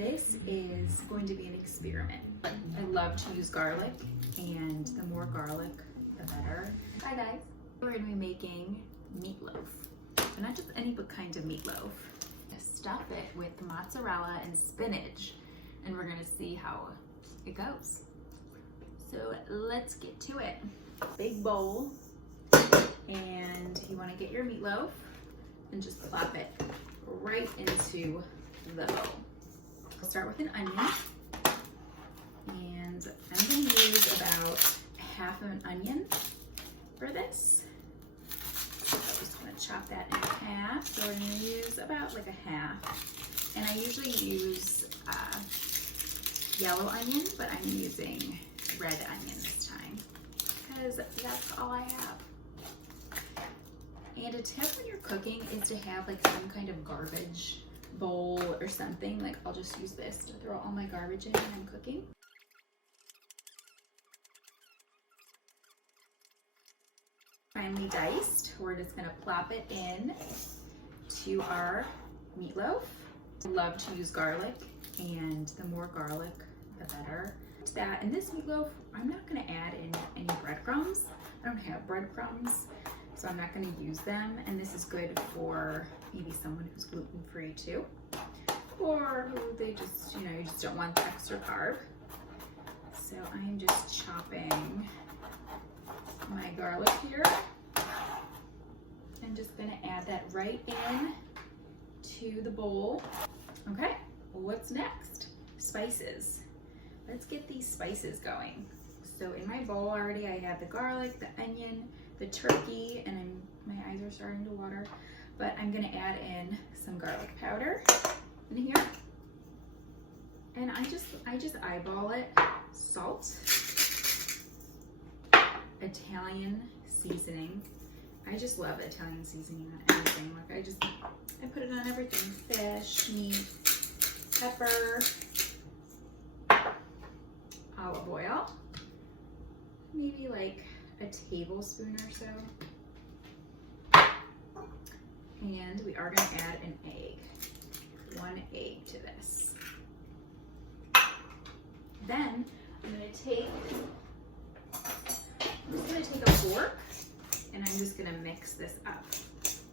this is going to be an experiment. I love to use garlic, and the more garlic, the better. Hi guys. We're gonna be making meatloaf. But not just any kind of meatloaf. Stuff it with mozzarella and spinach, and we're gonna see how it goes. So let's get to it. Big bowl, and you wanna get your meatloaf and just plop it right into the bowl. I'll start with an onion, and I'm going to use about half of an onion for this. So I just want to chop that in half. So we're going to use about like a half. And I usually use yellow onion, but I'm using red onion this time because that's all I have. And a tip when you're cooking is to have like some kind of garbage bowl or something. Like I'll just use this to throw all my garbage in when I'm cooking. Finely diced, we're just gonna plop it in to our meatloaf. I love to use garlic, and the more garlic, the better. That in this meatloaf, I'm not gonna add in any breadcrumbs. I don't have breadcrumbs, so I'm not going to use them, and this is good for maybe someone who's gluten-free too, or who they just, you just don't want the extra carb. So I'm just chopping my garlic here. I'm just going to add that right in to the bowl. Okay, what's next? Spices. Let's get these spices going. So in my bowl already, I have the garlic, the onion, the turkey, and my eyes are starting to water, but I'm gonna add in some garlic powder in here. And I just eyeball it. Salt, Italian seasoning. I just love Italian seasoning on everything. Like I put it on everything. Fish, meat, pepper, olive oil. Maybe like a tablespoon or so. And we are going to add an egg. 1 egg to this. Then I'm going to take a fork, and I'm just going to mix this up.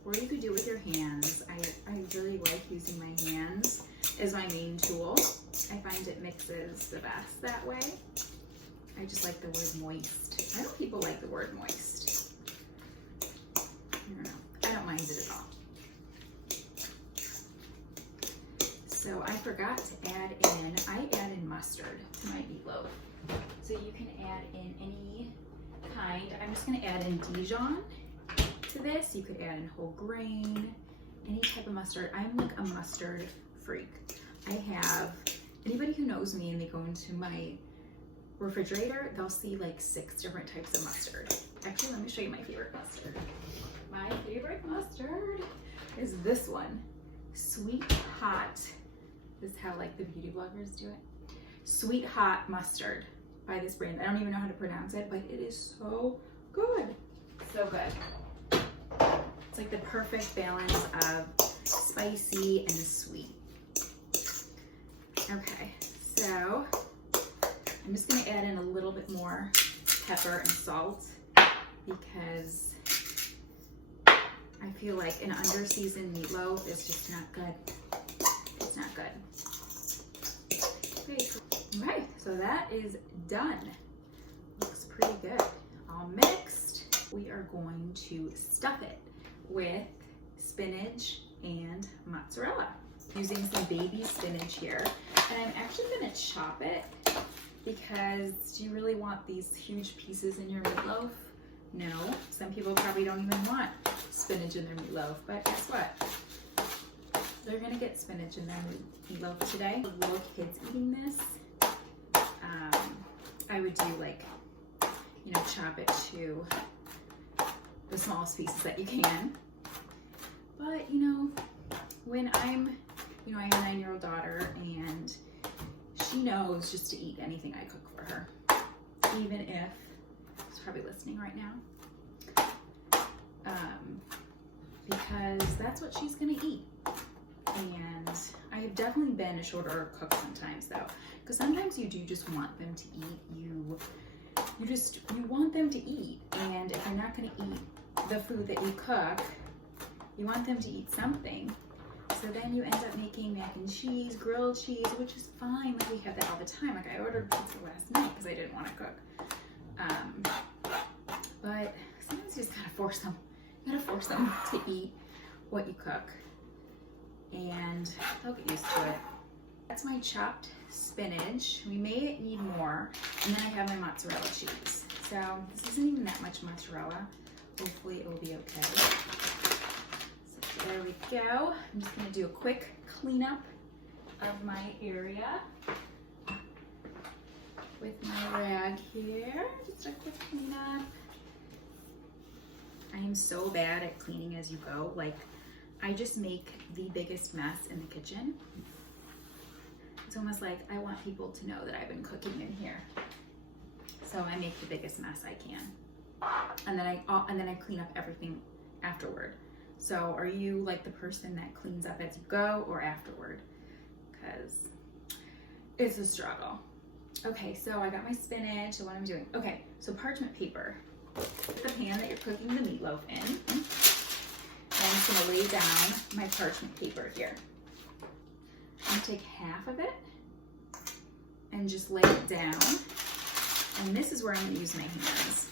Or you could do it with your hands. I really like using my hands as my main tool. I find it mixes the best that way. I just like the word moist. I know people like the word moist. I don't know. I don't mind it at all. So I forgot to add in, I add in mustard to my meatloaf. So you can add in any kind. I'm just going to add in Dijon to this. You could add in whole grain, any type of mustard. I'm like a mustard freak. I have, anybody who knows me and they go into my refrigerator, they'll see like 6 different types of mustard. Actually, let me show you my favorite mustard. My favorite mustard is this one. Sweet Hot. This is how like the beauty bloggers do it. Sweet Hot mustard by this brand. I don't even know how to pronounce it, but it is so good. So good. It's like the perfect balance of spicy and sweet. Okay, so I'm just going to add in a little bit more pepper and salt because I feel like an under-seasoned meatloaf is just not good. It's not good. Great. Okay, so that is done. Looks pretty good. All mixed. We are going to stuff it with spinach and mozzarella. Using some baby spinach here. And I'm actually going to chop it because do you really want these huge pieces in your meatloaf? No. Some people probably don't even want spinach in their meatloaf, but guess what? They're going to get spinach in their meatloaf today. Little kids eating this, I would do like, chop it to the smallest pieces that you can. But, when I have a 9-year-old daughter, and she knows just to eat anything I cook for her, even if she's probably listening right now, because that's what she's gonna eat. And I've definitely been a short order cook sometimes though, because sometimes you do just want them to eat. You want them to eat, and if they're not going to eat the food that you cook, you want them to eat something. So then you end up making mac and cheese, grilled cheese, which is fine. Like we have that all the time. Like I ordered pizza last night because I didn't want to cook. But sometimes you just gotta force them. You gotta force them to eat what you cook, and they'll get used to it. That's my chopped spinach. We may need more, and then I have my mozzarella cheese. So this isn't even that much mozzarella. Hopefully it will be okay. So there we go. I'm just gonna do a quick cleanup of my area with my rag here. Just a quick cleanup. I am so bad at cleaning as you go. Like, I just make the biggest mess in the kitchen. It's almost like I want people to know that I've been cooking in here. So I make the biggest mess I can. And then I clean up everything afterward. So are you like the person that cleans up as you go or afterward? Because it's a struggle. Okay, so I got my spinach. So what I'm doing? Okay, so parchment paper. Put the pan that you're cooking the meatloaf in. And I'm just gonna lay down my parchment paper here. I'm gonna take half of it and just lay it down. And this is where I'm gonna use my hands.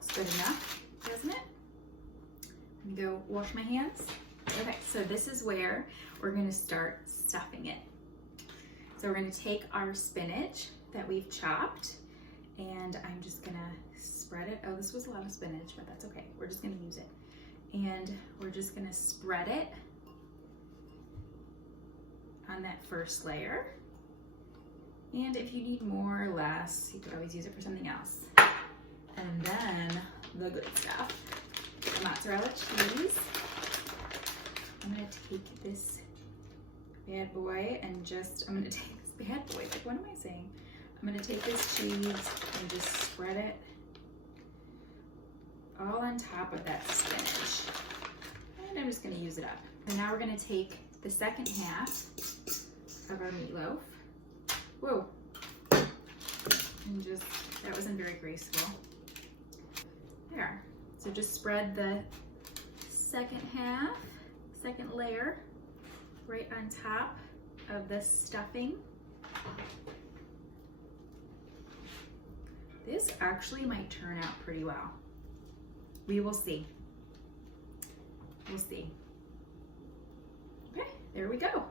It's good enough, doesn't it? I'm gonna go wash my hands. Okay, so this is where we're gonna start stuffing it. So we're gonna take our spinach that we've chopped, and I'm just gonna spread it. Oh, this was a lot of spinach, but that's okay. We're just gonna use it. And we're just gonna spread it on that first layer. And if you need more or less, you could always use it for something else. And then the good stuff, the mozzarella cheese. I'm gonna take this bad boy and I'm gonna take this bad boy, like what am I saying? I'm gonna take this cheese and just spread it all on top of that spinach. And I'm just gonna use it up. And now we're gonna take the second half of our meatloaf. Whoa. And just, that wasn't very graceful. There. So just spread the second layer right on top of the stuffing. This actually might turn out pretty well. We will see. We'll see. Okay, there we go.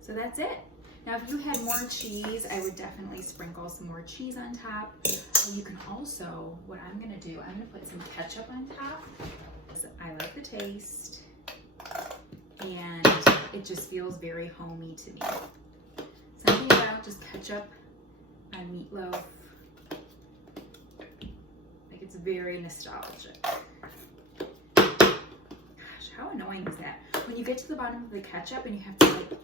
So that's it. Now, if you had more cheese, I would definitely sprinkle some more cheese on top. You can also, what I'm gonna do, I'm gonna put some ketchup on top. I like the taste, and it just feels very homey to me. Something about just ketchup on meatloaf, like it's very nostalgic. Gosh, how annoying is that? When you get to the bottom of the ketchup and you have to like,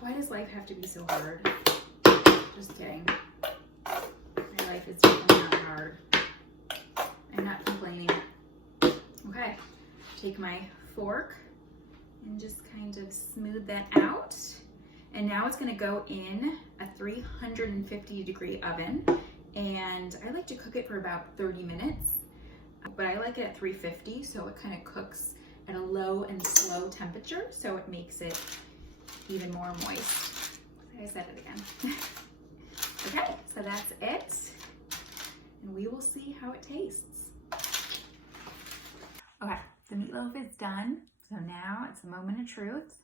why does life have to be so hard? Just kidding. My life is definitely not hard. I'm not complaining. Okay, take my fork and just kind of smooth that out. And now it's gonna go in a 350-degree oven. And I like to cook it for about 30 minutes, but I like it at 350, so it kind of cooks at a low and slow temperature, so it makes it even more moist. I said it again. Okay, so that's it. And we will see how it tastes. Okay, the meatloaf is done. So now it's a moment of truth.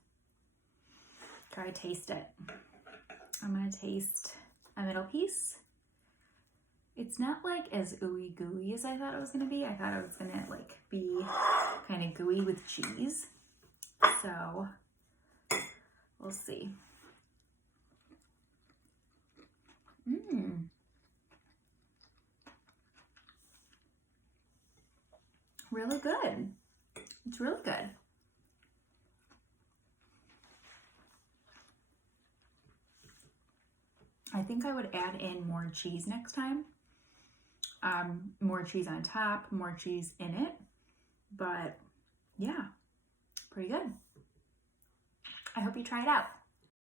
Try to taste it. I'm gonna taste a middle piece. It's not like as ooey gooey as I thought it was gonna be. I thought it was gonna like be kind of gooey with cheese. So we'll see. Really good. It's really good. I think I would add in more cheese next time. More cheese on top, more cheese in it. But yeah, pretty good. I hope you try it out.